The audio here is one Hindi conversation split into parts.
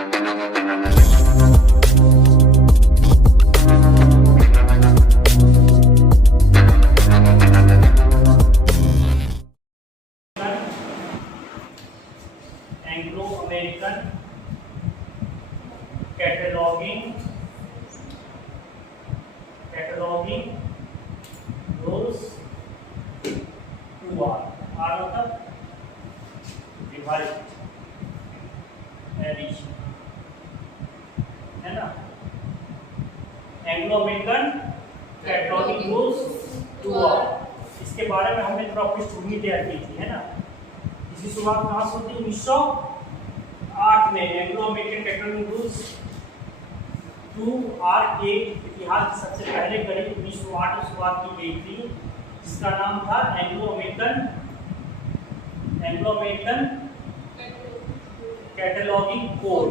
Anglo American cataloguing rules two R मतलब डिवाइड एडिशन, है ना। Anglo American cataloguing rules two R, इसके बारे में हमने थोड़ा पृष्ठभूमि तैयार की थी, है ना। इसकी शुरुआत कहाँ से होती है? 1908 में Anglo American cataloguing rules 2R के इतिहास की सबसे पहले कड़ी 1908 में शुरुआत की गई थी, जिसका नाम था एंग्लो अमेरिकन कैटलॉगिंग कोड,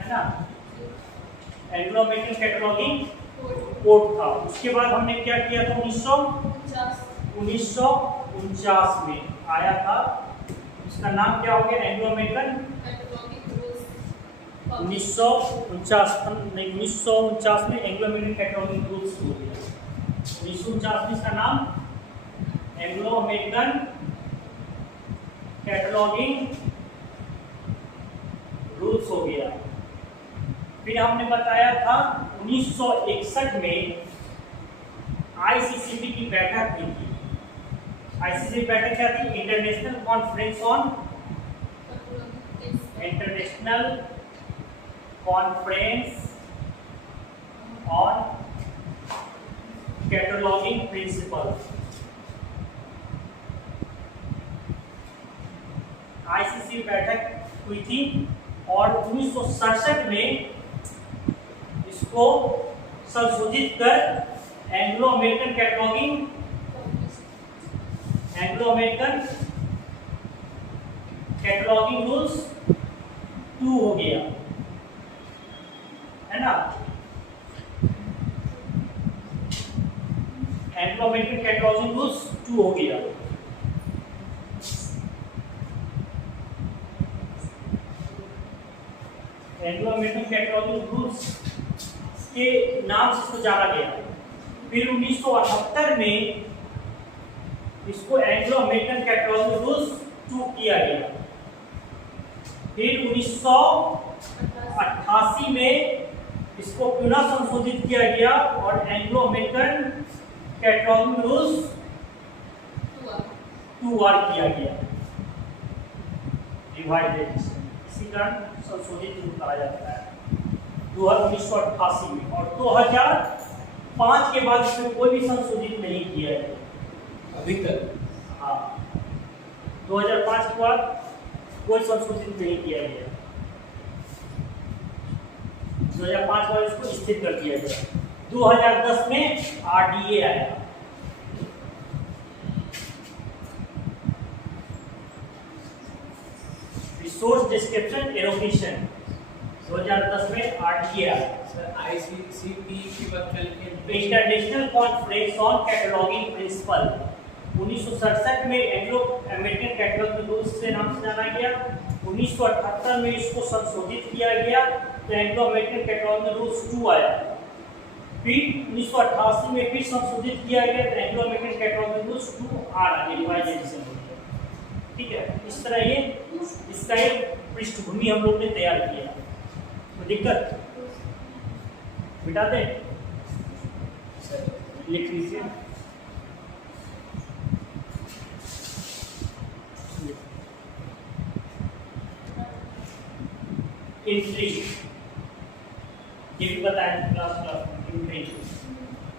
है ना। एंग्लो अमेरिकन कैटलॉगिंग कोड था। उसके बाद हमने क्या किया था? 1949 में आया था, उसका नाम क्या हो गया? एंग्लो अमेरिकन 1949 में एंग्लो अमेरिकन कैटलॉगिंग रूल्स हो गया। 1949 में इसका नाम एंग्लो अमेरिकन कैटलॉगिंग रूल्स हो गया। फिर हमने बताया था 1961 में आईसीसीपी की बैठक हुई थी। आईसीसीपी की बैठक क्या थी? International conference on cataloguing principle. ICC बैठक हुई थी और 1967 में इसको संशोधित कर एंग्लो अमेरिकन कैटलॉगिंग रूल्स 2 हो गया, है ना। एंग्लो अमेरिकन कैटलॉगिंग रूल्स 2 हो गया। एंग्लो अमेरिकन कैटलॉगिंग रूल्स के नाम से इसको जाना गया। फिर 1978 में इसको एंग्लो अमेरिकन कैटलॉगिंग रूल्स 2 किया गया। फिर 1988 में इसको पुनः संशोधित किया गया और Anglo American cataloguing rules 2R किया गया, डिवाइडेड। इसी कारण संशोधित रूप कहा जाता है 1988 में। और 2005 के बाद इसमें कोई भी संशोधित नहीं किया है अभी तक। हाँ, 2005 के बाद कोई संशोधित नहीं किया गया। 2005 के बाद इसको स्थिर कर दिया गया। 2010 में आरडीए आया। रिसोर्स डिस्क्रिप्शन एलोकेशन 2010 में आरडीए आया। आईसीसीपी की बात करेंगे, international conference on cataloguing principle 1967 में एंग्लो अमेरिकन कैटलॉगिंग रूल्स से नाम से जाना गया। 1978 में इसको संशोधित किया गया तो एंग्लो अमेरिकन कैटलॉगिंग रूल्स 2 आया। फिर 1988 में फिर संशोधित किया गया तो Anglo American cataloguing rules 2R revise edition हो गया। ठीक है, इस तरह ये इसका एक पृष्ठभूमि हम लोग ने तैयार किया। तो दिक्कत मिटा दें, लिख लीजिए। एंट्री ये भी बताया क्लास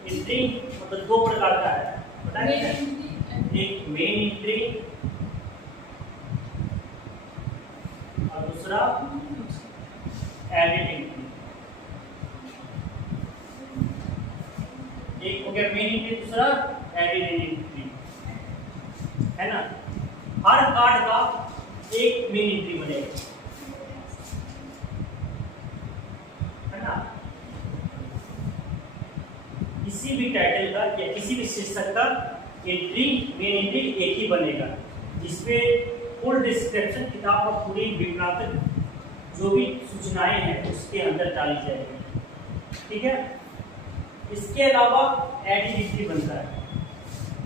एंट्री मतलब 2 प्रकार का है, बताया। एक मेन एंट्री और दूसरा एडिट एंट्री। एक हो गया मेन एंट्री, दूसरा एडिट एंट्री, है ना। हर कार्ड का एक मेन एंट्री बनेगा, है ना। किसी भी टाइटल का या किसी भी शीर्षक का एंट्री मेन एंट्री एक ही बनेगा, जिसमें फुल डिस्क्रिप्शन किताब का पूरी विवरणात्मक जो भी सूचनाएं हैं उसके अंदर डाली जाएगी। ठीक है, इसके अलावा एडिड एंट्री बनता है।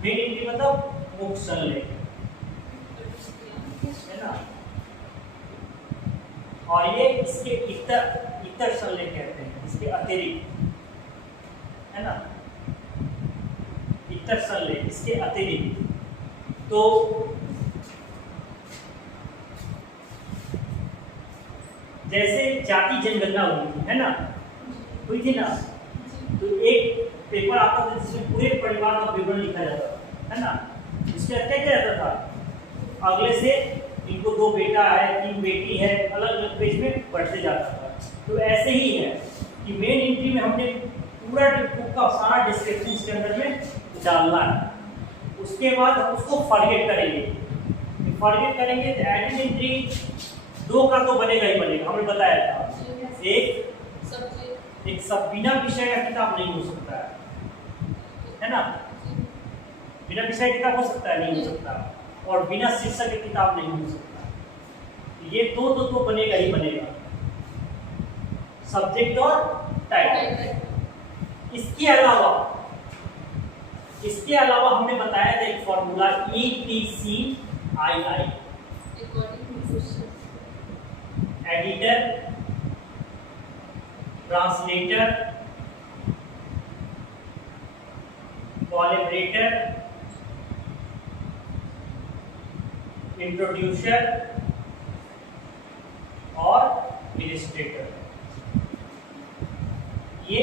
मेन एंट्री मतलब मुख्य संलेख है ना, और ये इसके इतर संलेख कहते हैं, इसके अतिरिक्त है ना, इतर संलेख इसके अतिरिक्त। तो जैसे जाति जनगणना हुई थी है ना, हुई थी ना, तो एक पेपर आता था जिसमें पूरे परिवार का विवरण लिखा जाता था है ना। इसके अंदर क्या रहता था, अगले से इनको 2 बेटा है 3 बेटी है, अलग अलग पेज में बढ़ते जाता था। तो ऐसे ही है कि मेन एंट्री में हमने पूरा बुक का सारा डिस्क्रिप्शन इसके अंदर में डालना है। उसके बाद हम उसको फॉरगेट करेंगे। फॉरगेट करेंगे तो एडिड एंट्री 2 का तो बनेगा ही बनेगा, हमने बताया था। एक सब बिना विषय का किताब नहीं हो सकता है ना, बिना विषय किताब हो सकता है, नहीं हो सकता, और बिना शीर्षक की किताब नहीं हो सकता। ये दो बनेगा ही बनेगा, सब्जेक्ट और टाइटल। इसके अलावा हमने बताया था एक formula ETCII, editor, translator, collaborator, introducer और इलस्ट्रेटर। ये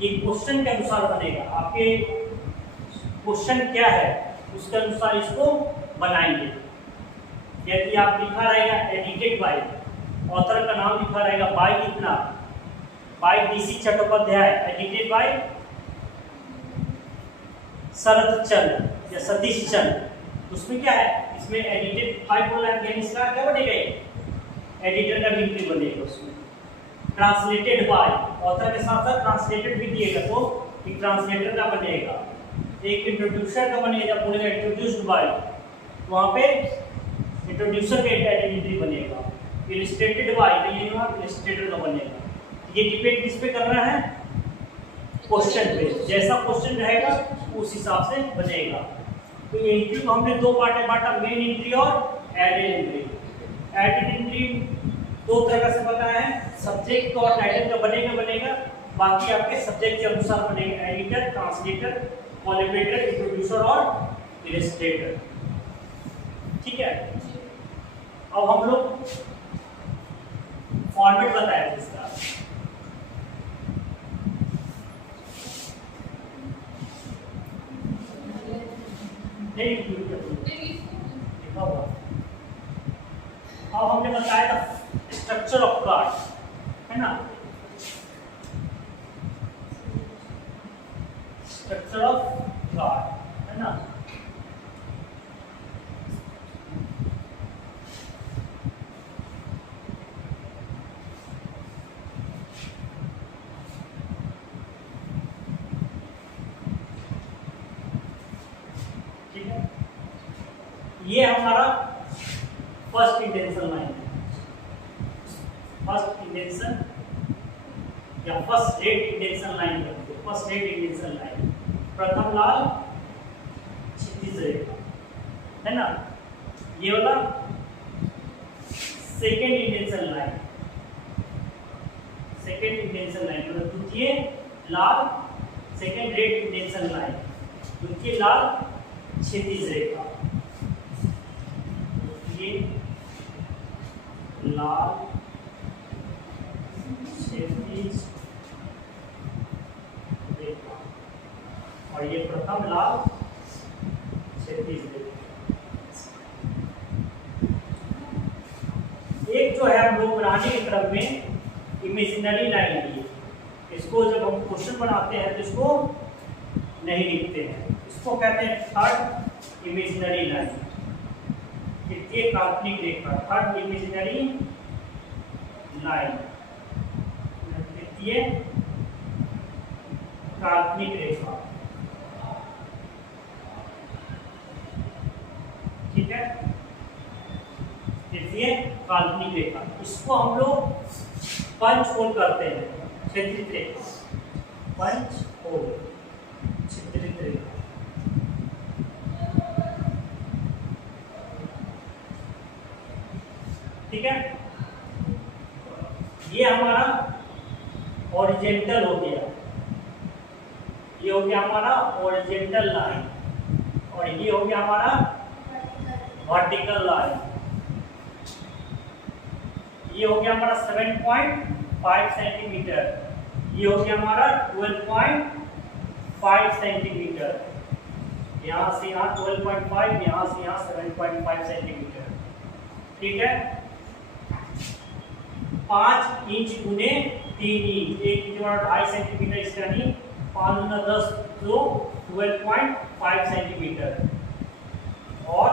क्वेश्चन के अनुसार बनेगा, आपके क्वेश्चन क्या है उसके अनुसार इसको बनाएंगे। यदि आप लिखा रहेगा एडिटेड बाय, ऑथर का नाम लिखा रहेगा बाय कितना, by DC Chattopadhyay, edited by Sharad Chandra या सतीश चंद्र, उसमें क्या है, इसमें एडिटेड बाय बोला है, इसका क्या बनेगा, एडिटर का एंट्री बनेगा। उसमें ट्रांसलेटेड बाय, ऑथर के साथ साथ ट्रांसलेटेड भी दिएगा तो एक ट्रांसलेटर का बनेगा, एक इंट्रोड्यूसर का बनेगा, बोलेगा इंट्रोड्यूस्ड बाय, वहाँ पे इंट्रोड्यूसर का एंट्री बनेगा। इलस्ट्रेटेड बाय, तो ये वहाँ इलस्ट्रेटर का बनेगा। ये डिपेंड किस पे करना है, क्वेश्चन पे, जैसा क्वेश्चन रहेगा उस हिसाब से बनेगा। तो एंट्री को हमने 2 पार्ट में बांटा, मेन एंट्री और एडिड एंट्री। एडिड एंट्री 2 तरह से बताया है, सब्जेक्ट और टाइटल का बनेगा, बाकी आपके सब्जेक्ट के अनुसार बनेगा, एडिटर, ट्रांसलेटर, कोलैबोरेटर, इंट्रोड्यूसर और इलस्ट्रेटर। ठीक है, अब हम लोग फॉर्मेट बताया इसका। अब हमने बताया था स्ट्रक्चर ऑफ कार्ड है ना, स्ट्रक्चर ऑफ कार्ड है ना। ठीक है, ये हमारा फर्स्ट इंटेंशन लाइन है, फर्स्ट इंटेंशन या फर्स्ट रेट इंटेंशन लाइन करते हैं। फर्स्ट रेट इंटेंशन लाइन, प्रथम लाल क्षितिज रेखा है ना, ये वाला second intention line, second intention line मतलब द्वितीय लाल, सेकेंड रेट इंटेंशन लाइन, द्वितीय लाल क्षितिज रेखा, ये लाल क्षितिज रेखा और ये प्रथम लाल क्षितिज रेखा। एक जो है हम लोग बनाने के क्रम में इमेजिनरी लाइन ली, इसको जब हम क्वेश्चन बनाते हैं तो इसको नहीं लिखते हैं, इसको कहते हैं थर्ड इमेजिनरी लाइन, तृतीय काल्पनिक रेखा, थर्ड इमेजिनरी लाइन, तृतीय काल्पनिक रेखा। ठीक है, देखिए काल्पनिक रेखा, इसको हम लोग पंच होल करते हैं, छिद्रित रेखा, पंच होल, छिद्रित रेखा। ठीक है, ये हमारा हॉरिजॉन्टल हो गया, ये हो गया हमारा हॉरिजॉन्टल लाइन, और ये हो गया हमारा वर्टिकल लाइन। ये हो गया हमारा 7.5 सेंटीमीटर, ये हो गया हमारा 12.5 सेंटीमीटर, यहाँ से यहाँ 12.5, यहाँ से यहाँ 7.5 सेंटीमीटर। ठीक है, 5 इंच गुने 3 इंच, 1 इंच बराबर 2.5 सेंटीमीटर, इसका नहीं 5 गुना 10 तो 12.5 सेंटीमीटर और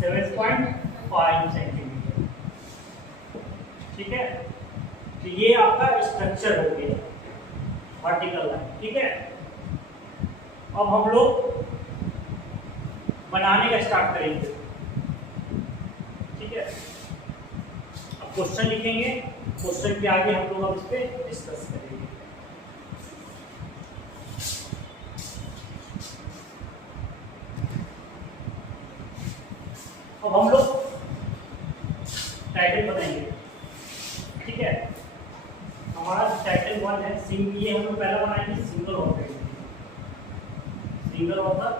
7.5 सेंटीमीटर। ठीक है, तो ये आपका स्ट्रक्चर हो गया वर्टिकल लाइन। ठीक है, अब हम लोग बनाने का स्टार्ट करेंगे। ठीक है, अब क्वेश्चन लिखेंगे, क्वेश्चन के आगे हम लोग अब इस पे डिस्कस करेंगे। अब हम लोग टाइटल बनाएंगे। ठीक है, हमारा टाइटल 1 है सिंगल, ये हम लोग पहला बनाएंगे single author, single author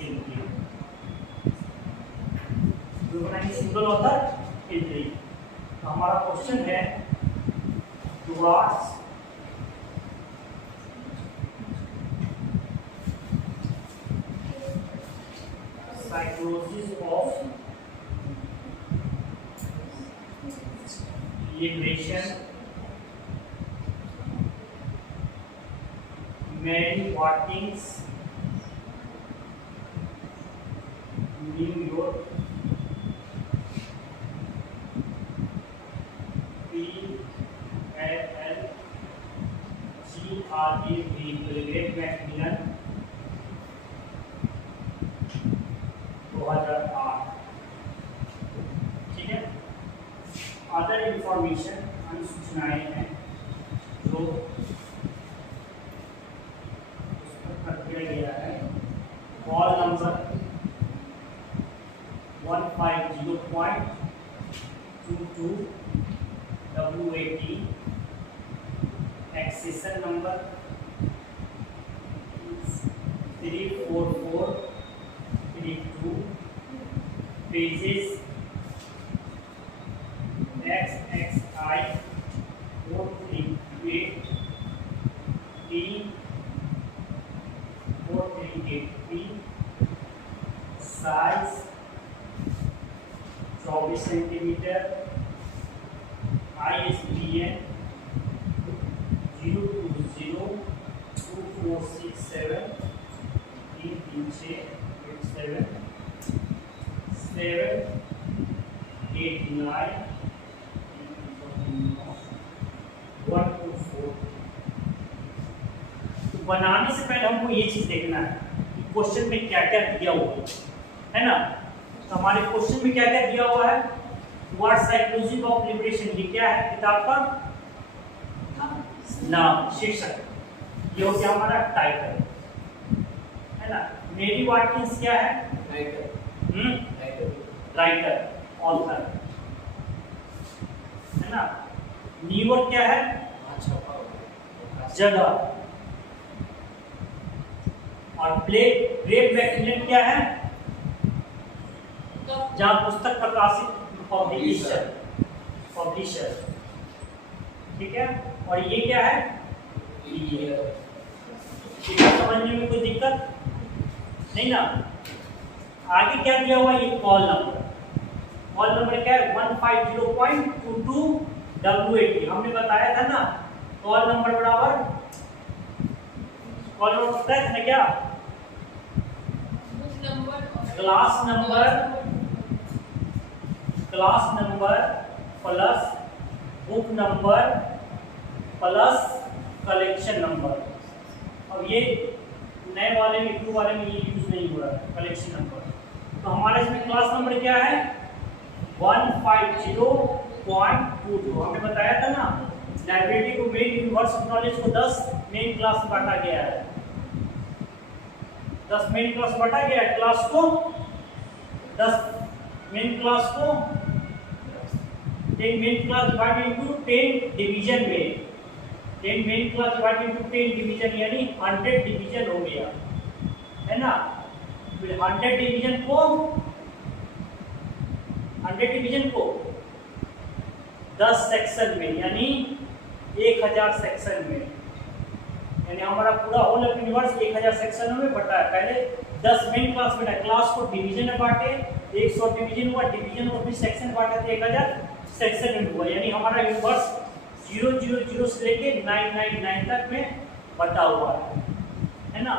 entry, जो बनाएंगे सिंगल ऑथर एंट्री। हमारा क्वेश्चन है towards psychologies of liberation, Mary Watkins, New York, Great Macmillan 2008। ठीक है, अदर इंफॉर्मेशन अनुसूचनाएं हैं जो दिया गया है। Call number 150.22 W80, accession number 34432, pages XXI 438 P 438P, size 24 centimetre, ISBN 02023673789 बनाने से पहले हमको ये चीज देखना है कि क्वेश्चन में क्या क्या दिया हुआ है ना। तो हमारे क्वेश्चन में क्या क्या दिया हुआ है, टुवर्ड्स साइकोलॉजी ऑफ लिबरेशन, ये क्या है किताब का नाम, शीर्षक, ये हो गया हमारा टाइटल है ना। मेरी वाटकिंस क्या है, राइटर ऑथर है ना। न्यूयॉर्क क्या है, जगह, और ग्रेट मैकमिलन क्या है, जहां पुस्तक प्रकाशित, पब्लिशर। ठीक है, और ये क्या है, समझने में कोई दिक्कत नहीं ना। आगे क्या दिया हुआ, ये कॉल नंबर, कॉल नंबर क्या है 150.22 W80, हमने बताया था ना। कॉल नंबर बराबर, कॉल नंबर पता है ना क्या, class number plus book number plus collection number. अब ये नए वाले में, टू वाले में ये यूज नहीं हो रहा है कलेक्शन नंबर। तो हमारे इसमें क्लास नंबर क्या है 150.22 हमने बताया था ना, लाइब्रेरी को मेन यूनिवर्स ऑफ नॉलेज को 10 मेन क्लास में बांटा गया है। 10 मेन क्लास बांटा गया है। क्लास को 10 मेन क्लास को 10 main class divided into 10 division में, 10 main class divided into 10 division यानी 100 डिवीजन हो गया, है ना। फिर 100 डिवीजन को 10 सेक्शन में यानी 1000 सेक्शन में, यानी हमारा पूरा होल यूनिवर्स 1000 सेक्शनों में बटा है। पहले 10 मेन क्लास में क्लास को डिवीजन में बांटे, 100 डिवीजन हुआ, डिवीजन को फिर सेक्शन बांटे तो 1000 सेक्शन में हुआ, यानी हमारा यूनिवर्स 000 से लेके 999 तक में बटा हुआ है ना।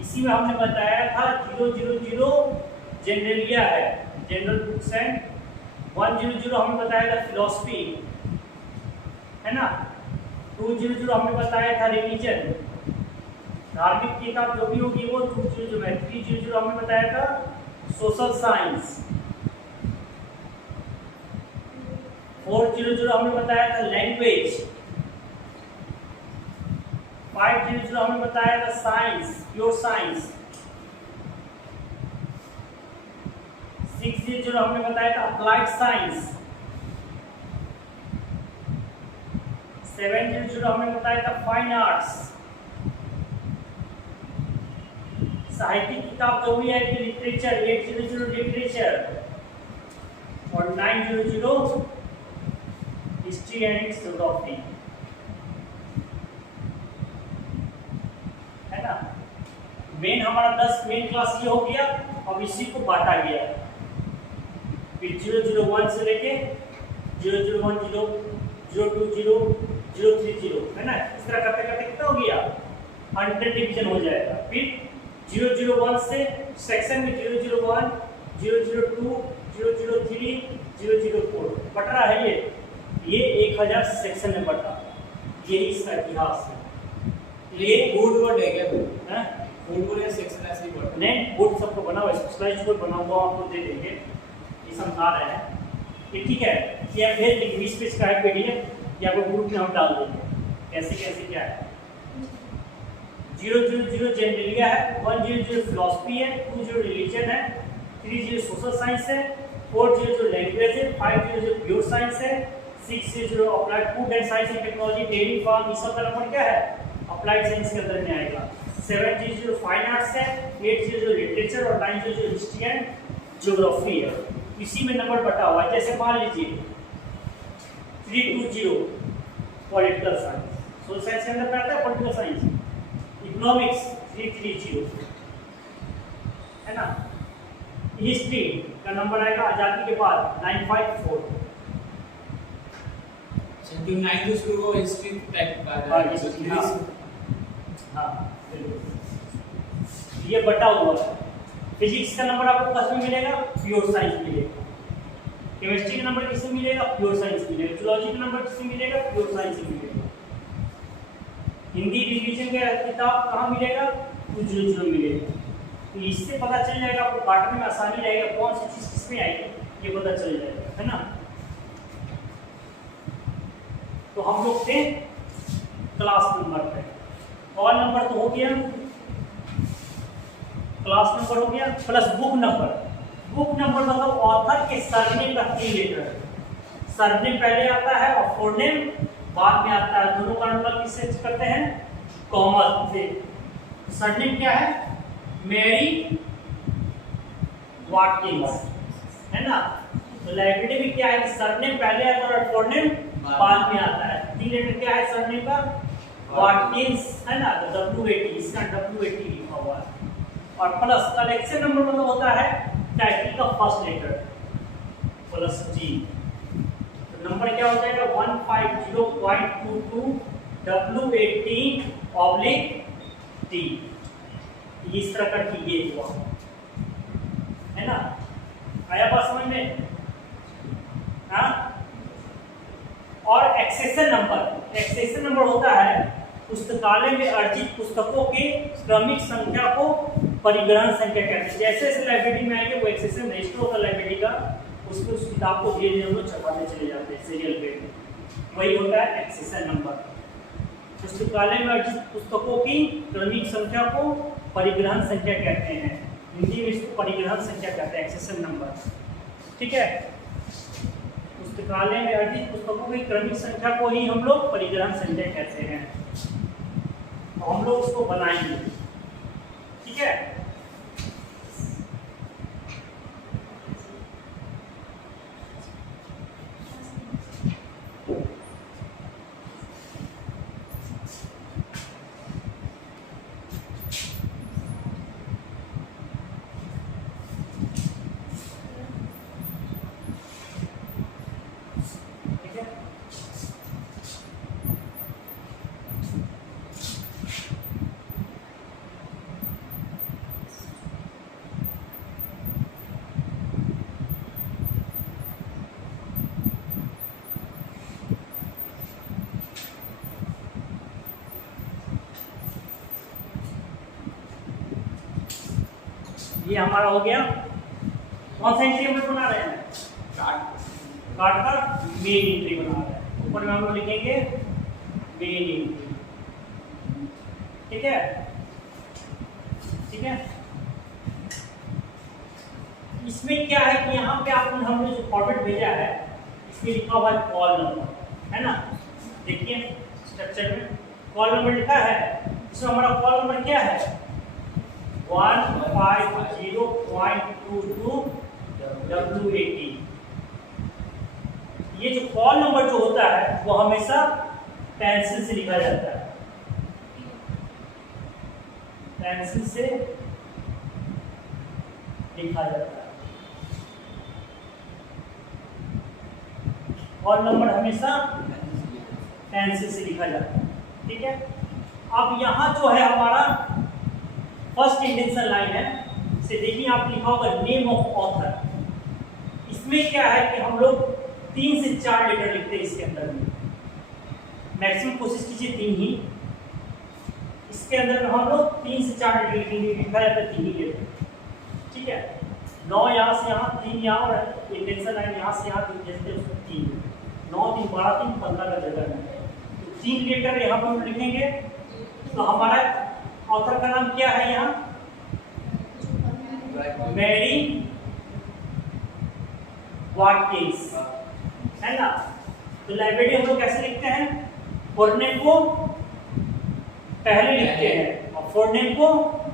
इसी में हमने बताया था 000 जनरलिया है, जनरल बुक्स एंड 100 हमने बताया था फिलॉसफी, है ना। 200 हमने बताया था रिलीजन, धार्मिक किताब जो भी होगी वो 200 में। 300 हमने बताया था सोशल साइंस। 400 हमने बताया था लैंग्वेज। 500 हमने बताया था साइंस, प्योर साइंस। 600 हमने बताया था अप्लाइड साइंस। 700 हमने बताया था फाइन आर्ट्स, साहित्यिक किताब जो भी है लिटरेचर। 800 लिटरेचर और 900 हिस्ट्री एंड इट्स ज्योग्राफी, है ना। मेन हमारा 10 मेन क्लास ये हो गया। अब इसी को बांटा गया, फिर 001 से लेके 0010 020 030, है ना। इस तरह करते करते कितना हो गया 100 डिवीजन हो जाएगा। फिर 001 से सेक्शन में 001 002 003 004 बट रहा है ये 1000 सेक्शन में बटा। यही इसका इतिहास है। ये कोड वर्ड है क्या? हैं कोड वर्ड या सेक्शन ऐसे ही वर्ड नहीं, बोर्ड सबको बना हुआ है, स्लाइड कोड बना हुआ आपको दे देंगे, ये समझा रहे हैं कि ठीक है। ये आप भेज देंगे 20 पेज का है पीडीएफ, या आपको ग्रुप में हम डाल देंगे कैसे कैसे क्या है। 000 जनरलिया है, 100 फिलॉसफी है, 20 रिलीजन है, 30 सोशल साइंस है, 400 लैंग्वेज है, 500 प्योर साइंस है, 600 applied food and science and technology, dairy farm, ये सब का नंबर क्या है अप्लाइड साइंस के अंदर में आएगा। 700 फाइन आर्ट्स है, 800 लिटरेचर और 900 हिस्ट्री एंड ज्योग्राफी है। इसी में नंबर बटा हुआ है। जैसे मान लीजिए 320 पॉलिटिकल साइंस, सोशल साइंस के अंदर में आता है पॉलिटिकल साइंस। इकोनॉमिक्स 330, है ना। हिस्ट्री का नंबर आएगा आजादी के बाद 954। क्योंकि 9 को हिस्ट्री टाइप का है। हाँ ये बटा हुआ है। फिजिक्स का नंबर आपको किस में मिलेगा प्योर साइंस मिलेगा। केमिस्ट्री का नंबर किसमें मिलेगा प्योर साइंस मिलेगा। जूलॉजी का नंबर किसमें मिलेगा प्योर साइंस मिलेगा। हिंदी रिवीजन का किताब कहाँ मिलेगा 200 मिलेगा। तो इससे पता चल जाएगा आपको, काटने में आसानी रहेगा कौन सी चीज़ किसमें आएगी ये पता चल जाएगा, है ना। तो हम लोग थे क्लास नंबर पे, और नंबर तो हो गया, क्लास नंबर हो गया plus book number. Book number मतलब ऑथर के सरनेम का 3 लेटर। सरनेम पहले आता है और फोरनेम बाद में आता है। दोनों का नंबर किससे करते हैं कॉमा से। सरनेम क्या है मैरी वाटकिंस, है ना। तो लाइब्रेरी में क्या है सरनेम पहले आता है और फोरनेम बाद में आता है। 3 लेटर क्या है सरनेम का वाटकिंस, है ना। तो W80 इसका W80 लिखा हुआ है। और प्लस कलेक्शन नंबर मतलब होता है टाइटल का फर्स्ट लेटर प्लस G। तो नंबर क्या हो जाएगा 150.22 W80/T। इस तरह का ये हुआ, है ना। आया बात समझ में? हाँ। और एक्सेशन नंबर होता है पुस्तकालय में अर्जित पुस्तकों के क्रमिक संख्या को परिग्रहण संख्या कहते हैं। जैसे जैसे लाइब्रेरी में आएंगे वो एक्सेशन रजिस्टर होता है लाइब्रेरी का, उसमें उस किताब को धीरे धीरे हम लोग छपाते चले जाते हैं सीरियल पे। वही होता है एक्सेशन नंबर। पुस्तकालय में अर्जित पुस्तकों की क्रमिक संख्या को परिग्रहण संख्या कहते हैं। हिंदी में इसको परिग्रहण संख्या कहते हैं, एक्सेशन नंबर। ठीक है, पुस्तकालय में अर्जित पुस्तकों की क्रमिक संख्या को ही हम लोग परिग्रहण संख्या कहते हैं। तो हम लोग उसको बनाएंगे। ठीक है, ये हमारा हो गया। कौन सा एंट्री हम लोग बना रहे हैं? काट कर मेन एंट्री बना रहे हैं। ऊपर में हम लोग लिखेंगे मेन एंट्री। ठीक है, ठीक है। इसमें क्या है कि यहाँ पे आपने हमने जो फॉर्मेट भेजा है इसमें लिखा हुआ है कॉल नंबर, है ना। देखिए स्ट्रक्चर में कॉल नंबर लिखा है। इसमें हमारा कॉल नंबर क्या है? 150.22 W80। ये जो कॉल नंबर जो होता है वो हमेशा पेंसिल से लिखा जाता है, पेंसिल से लिखा जाता है। कॉल नंबर हमेशा पेंसिल से लिखा जाता है। ठीक है, अब यहाँ जो है हमारा फर्स्ट इंडेंशन लाइन है, इसे देखिए आप लिखा होगा नेम ऑफ ऑथर। इसमें क्या है कि हम लोग 3 से 4 लेटर लिखते हैं इसके अंदर में। मैक्सिमम कोशिश कीजिए 3 ही। इसके अंदर में हम लोग 3 से 4 लेटर लिखेंगे, लिखा जाता है 3 ही लेटर। ठीक है, 9 यहाँ से यहाँ, 3 यहाँ और इंडेंशन लाइन यहाँ से यहाँ, जैसे उसमें 3 9 3 12 3 15 का जगह है, तो 3 लेटर यहाँ पर हम लिखेंगे। तो हमारा ऑथर का नाम क्या है यहाँ? मैरी वाटकिंस, है ना। तो लाइब्रेरी हम लोग कैसे लिखते हैं? फोरनेम को पहले लिखते हैं और फोरनेम को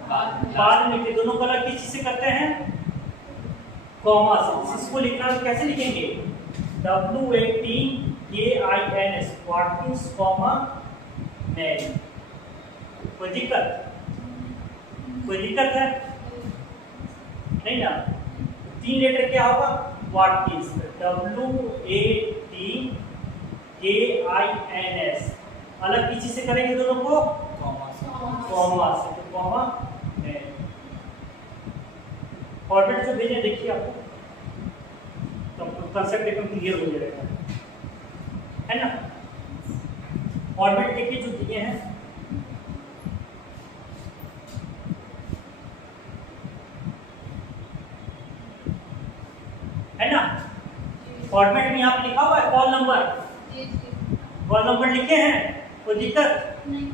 बाद में लिखते हैं। दोनों कलर किस चीज से करते हैं? कॉमा से। इसको लिखना तो कैसे लिखेंगे? WATKINS Watkins comma Mary. कोई दिक्कत? कोई दिक्कत है? नहीं ना। 3 लेटर क्या होगा? Watkins, WATKINS। अलग किसी से करेंगे दोनों को? कॉमा से। तो कॉमा मैरी। फॉर्मेट जो भेजे देखिए आपको, तो कंसेप्ट एकदम क्लियर हो जाएगा, है ना। फॉर्मेट देखिए जो दिए हैं, है ना। फॉर्मेट में यहाँ पे लिखा हुआ है कॉल नंबर। कॉल नंबर लिखे हैं, कोई दिक्कत नहीं।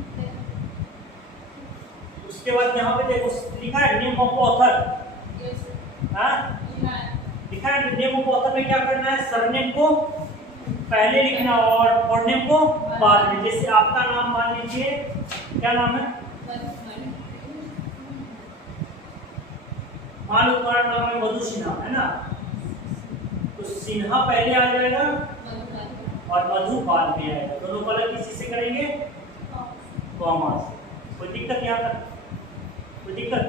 उसके बाद यहाँ पे देखो लिखा है नेम ऑफ ऑथर। हाँ, लिखा है नेम ऑफ ऑथर में क्या करना है? सरनेम को पहले लिखना और फोरनेम को बाद में। जैसे आपका नाम मान लीजिए, क्या नाम है? मान लो तुम्हारा नाम है मधु सिन्हा, है ना। तो सिन्हा पहले आ जाएगा और मधु बाद में आएगा। दोनों कलर किसी से करेंगे? कॉमा से। कोई दिक्कत यहाँ तक? कोई दिक्कत?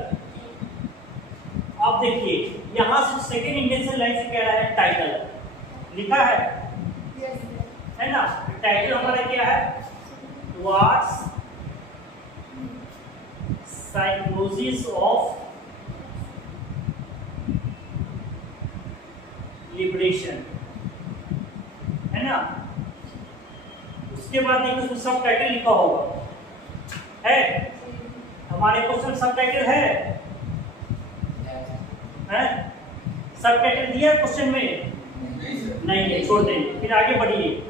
अब देखिए यहाँ से सेकेंड इंडेंशन लाइन से कह रहा है टाइटल लिखा है ना। टाइटल हमारा क्या है? व्हाट्स साइकोसिस ऑफ लिबरेशन, है ना। उसके बाद देखिए उसमें सब टाइटल लिखा होगा, है। हमारे क्वेश्चन सब टाइटल है? सब टाइटल दिया क्वेश्चन में, नहीं है, छोड़ देंगे। फिर आगे बढ़िए,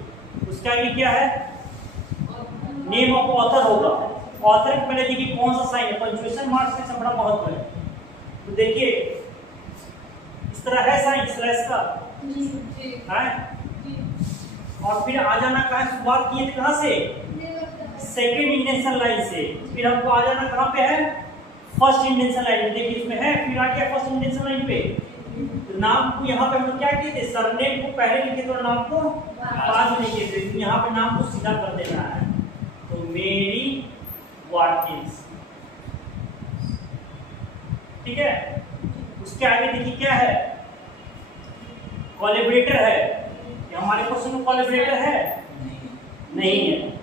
उसके आगे क्या है, नेम ऑफ ऑथर होगा। ऑथर के पहले देखिए कौन सा साइन है, पंक्चुएशन मार्क्स का बड़ा महत्व है। तो देखिए इस तरह है साइन स्लैश का है, और फिर आ जाना कहाँ, शुरुआत किए थे कहाँ से, सेकेंड इंडेंशन लाइन से, फिर हमको आ जाना कहाँ पे है, फर्स्ट इंडेंशन लाइन में। देखिए इसमें है, फिर आ गया फर्स्ट इंडेंशन लाइन पे। तो नाम को यहाँ पे हम लोग क्या किए थे, सरनेम को पहले लिखे थे और नाम को बाद में लिखे थे। तो यहाँ पे नाम को सीधा कर देना है, तो मेरी वाटकिंस, ठीक है। उसके आगे देखिए क्या है, कोलैबोरेटर है। क्या हमारे क्वेश्चन में कोलैबोरेटर है? नहीं है।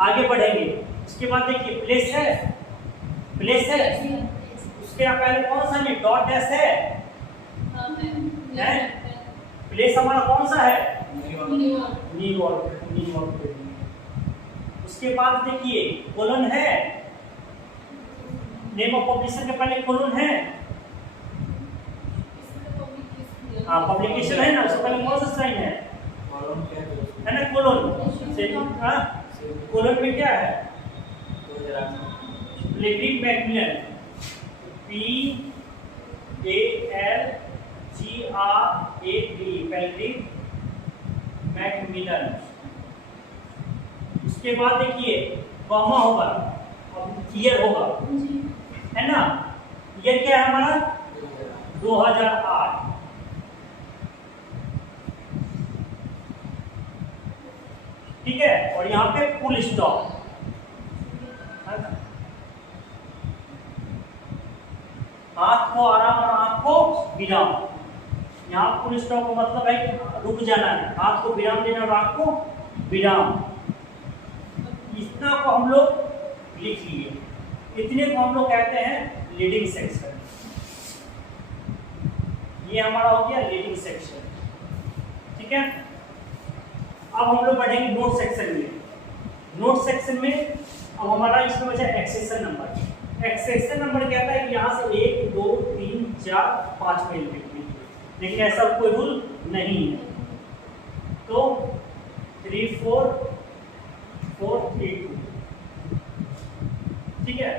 आगे बढ़ेंगे, उसके बाद देखिए प्लेस है, प्लेस है। उसके पहले कौन सा है, डॉट डैश है, प्लेस हमारा कौन सा है, न्यूयॉर्क। उसके बाद देखिए कोलन है, नेम ऑफ पब्लिशर के पहले कोलन है, हाँ पब्लिकेशन है ना, उससे पहले कौन सा साइन है ना, कोलन से। हाँ कोलन में क्या है, Frederick Macmillan, PALGRAD, Frederick Macmillan. उसके बाद देखिए कॉमा होगा, अब ईयर होगा, है ना। ईयर क्या है हमारा, 2008। ठीक है, और यहाँ पे फुल स्टॉप, हाथ को आराम और आंख को विराम। यहाँ फुल स्टॉप का मतलब है रुक जाना है, हाथ को विराम देना और आंख को विराम। इतना को हम लोग लिख लिए, इतने को हम लोग कहते हैं लीडिंग सेक्शन। ये हमारा हो गया लीडिंग सेक्शन, ठीक है। अब हम लोग बढ़ेंगे नोट सेक्शन में। नोट सेक्शन में अब हमारा इसमें बचा एक्सेशन नंबर। एक्सेशन नंबर कहता है कि यहाँ से 1 2 3 4 5 में लिखिए, लेकिन ऐसा कोई रूल नहीं है। तो 3 4 4 3 2, ठीक है।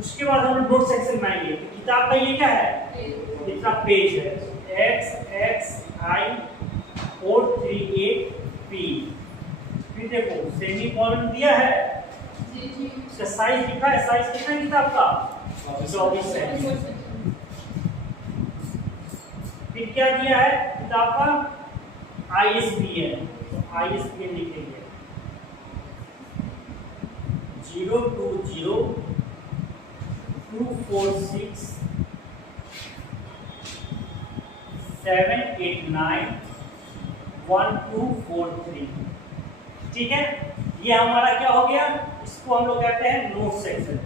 उसके बाद हम लोग नोट सेक्शन में आएंगे। किताब का ये क्या है, इतना पेज है, XXI438P। फिर देखो सेमी कॉलन दिया है, इसका साइज लिखा है, साइज कितना है किताब का, 24 सेंटीमीटर। फिर क्या दिया है किताब का, ISBN, तो ISBN लिखेंगे 02026789123, ठीक है। ये हमारा क्या हो गया, इसको हम लोग कहते हैं नोट सेक्शन।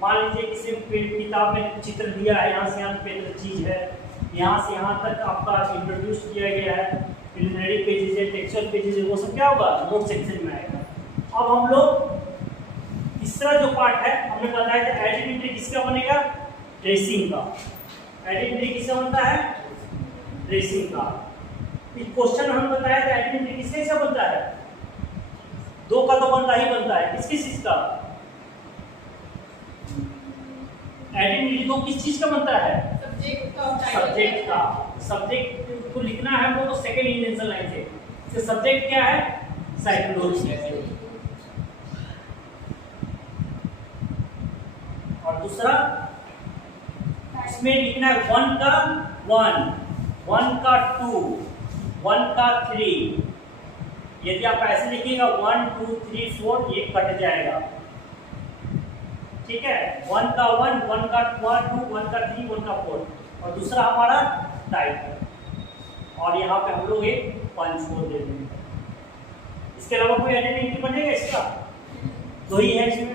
मान लीजिए किसी किताब में चित्र दिया है, यहाँ से यहाँ तक चीज है, यहाँ से यहाँ तक आपका इंट्रोड्यूस किया गया है, प्रिलिमिनरी पेजेस है, टेक्सचुअल पेजेस है, वो सब क्या होगा, नोट सेक्शन में आएगा। अब हम लोग तीसरा जो पार्ट है, हमने बताया था एडिट एंट्री किसका बनेगा, ट्रेसिंग का। एडिट एंट्री किसका बनता है, ट्रेसिंग का। इस क्वेश्चन हम बताया था एडिट एंट्री किसके से बनता है, 2 का तो बनता ही बनता है। किस चीज का, एडिट एंट्री 2 किस चीज का बनता है, सब्जेक्ट का। सब्जेक्ट को लिखना है हम लोग को सेकंड इंडेंशन लाइन से। इसका सब्जेक्ट क्या है, साइक्लोलॉजी। और दूसरा इसमें लिखना है 1 का 1, 1 का 2, 1 का 3। यदि आप ऐसे लिखिएगा 1 2 3 4, ये कट जाएगा, ठीक है। 1 का 1, 1 का 2, 1 का 3, 1 का 4। और दूसरा हमारा टाइप, और यहाँ पे हम लोग एक पंच को दे देंगे। इसके अलावा कोई एडिट एंट्री बनेगा इसका, 2 ही है इसमें।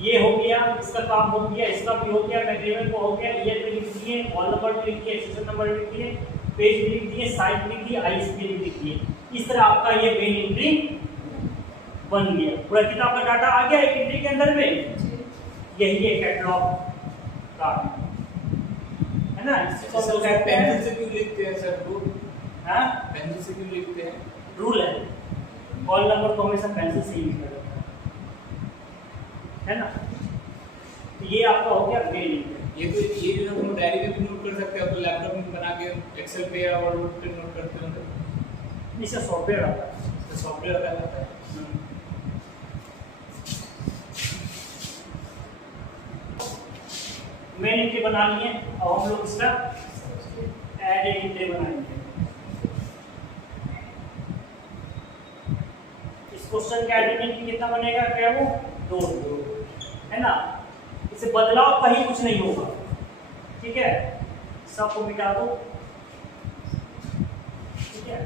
ये हो गया, इसका काम हो गया, इसका भी हो गया, मैग्रीमेंट को हो गया, ईयर में लिख दिए, कॉल नंबर भी लिख दिए, एक्सेशन नंबर भी लिख दिए, पेज भी लिख दिए, साइट भी लिख दिए, ISBN भी लिख दिए। इस तरह आपका ये मेन एंट्री बन गया। पूरा किताब का डाटा आ गया एक एंट्री के अंदर में। यही है कैटलॉग का। है ना, इसको सर हम कहते पेंसिल हैं। से क्यों लिखते हैं सर रूल? हाँ, पेंसिल से क्यों लिखते हैं? रूल है, कॉल नंबर को हमेशा पेंसिल से ही लिखा जाता है ना। तो ये आपका हो गया मेन इंडेक्स। ये जो हम डायरी में भी नोट कर सकते हैं, अपने लैपटॉप में बना के एक्सेल पे या वर्ड पे नोट करते हैं तो इससे सॉफ्टवेयर आता है। सॉफ्टवेयर अलग आता है। मेन एंट्री बना लिए, अब हम लोग इसका ऐड एंट्री बनाएंगे। इस क्वेश्चन का ऐड एंट्री कितना बनेगा, क्या वो 2 है ना। इसे बदलाव कहीं कुछ नहीं होगा, ठीक है, सबको मिटा दो, ठीक है।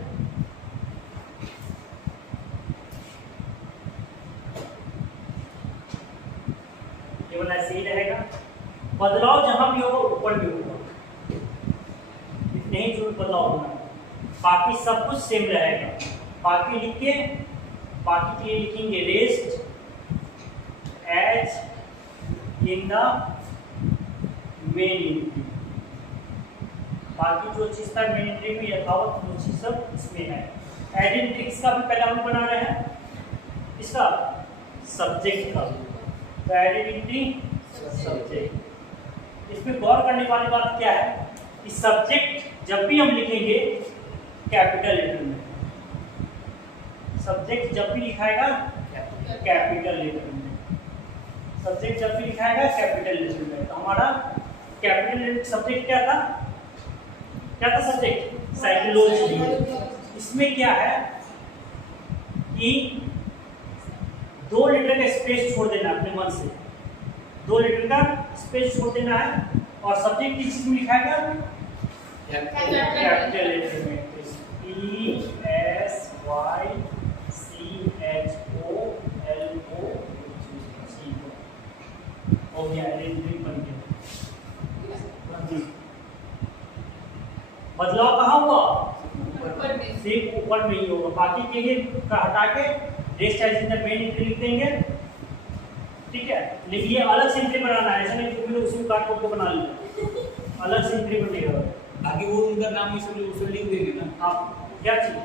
ये वाला ऐसे ही रहेगा, बदलाव जहां भी होगा ऊपर भी होगा, इतने ही जो बदलाव होना है, बाकी सब कुछ सेम रहेगा। बाकी लिख के, बाकी के लिए लिखेंगे rest as in the main entry. बाकी जो चीज था मेन एंट्री में यथावत वो चीज सब इसमें है। एडिट ट्रिक्स का भी पहले हम बना रहे हैं, इसका सब्जेक्ट का, तो एडिट एंट्री सब्जेक्ट। इसमें गौर करने वाली बात क्या है कि सब्जेक्ट जब भी हम लिखेंगे कैपिटल लेटर में, सब्जेक्ट जब भी लिखाएगा कैपिटल लेटर में, सब्जेक्ट जब भी लिखाएगा कैपिटल लेटर में। तो हमारा कैपिटल लेटर सब्जेक्ट क्या था, सब्जेक्ट साइकोलॉजी। इसमें क्या है कि 2 लेटर का स्पेस छोड़ देना अपने मन से, 2 लेटर का स्पेस छोड़ देना है, और सब्जेक्ट किस चीज में लिखाएगा कैपिटल लेटर में। ESYCHOLOG हो गया, एंट्री बन गया। बदलाव कहाँ हुआ, सिर्फ ऊपर में ही होगा, बाकी के लिए का हटा के rest as in the main entry लिख देंगे, ठीक है। लेकिन ये अलग से एंट्री बनाना है, ऐसा नहीं कि तुम उसी काट को बना लिया, अलग से एंट्री बनेगा। बाकी वो उनका नाम उसे लिख देंगे ना। हाँ, क्या चीज,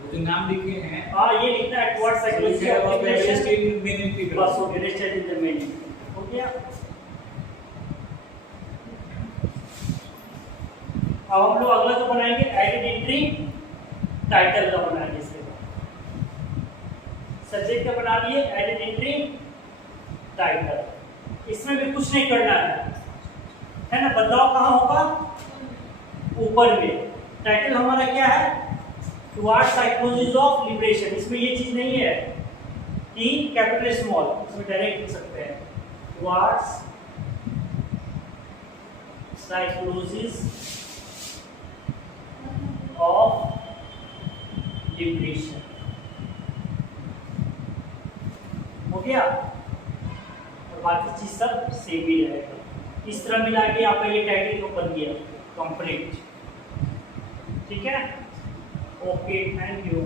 वो जो नाम लिखे हैं, हाँ ये लिखना है टुवर्ड्स साइकोलॉजी वहाँ पे रेस्ट इन मेन एंट्री बस हो गया, rest as in the main entry हो गया। अब हम लोग अगला जो बनाएंगे एडिट एंट्री टाइटल का बनाएंगे। इसके बाद सब्जेक्ट का बना लिए, एडिट एंट्री टाइटल। इसमें भी कुछ नहीं करना है ना, बदलाव कहाँ होगा ऊपर में। टाइटल हमारा क्या है, टुवर्ड्स साइकोलॉजी ऑफ लिबरेशन। इसमें ये चीज नहीं है कि कैपिटल स्मॉल, इसमें डायरेक्ट लिख सकते हैं टुवर्ड्स साइकोलॉजी ऑफ लिबरेशन हो गया, और बाकी चीज सब सेम ही रहेगा। इस तरह मिला के आपका ये टाइटल तो बन गया कंप्लीट, ठीक है। Okay, thank you.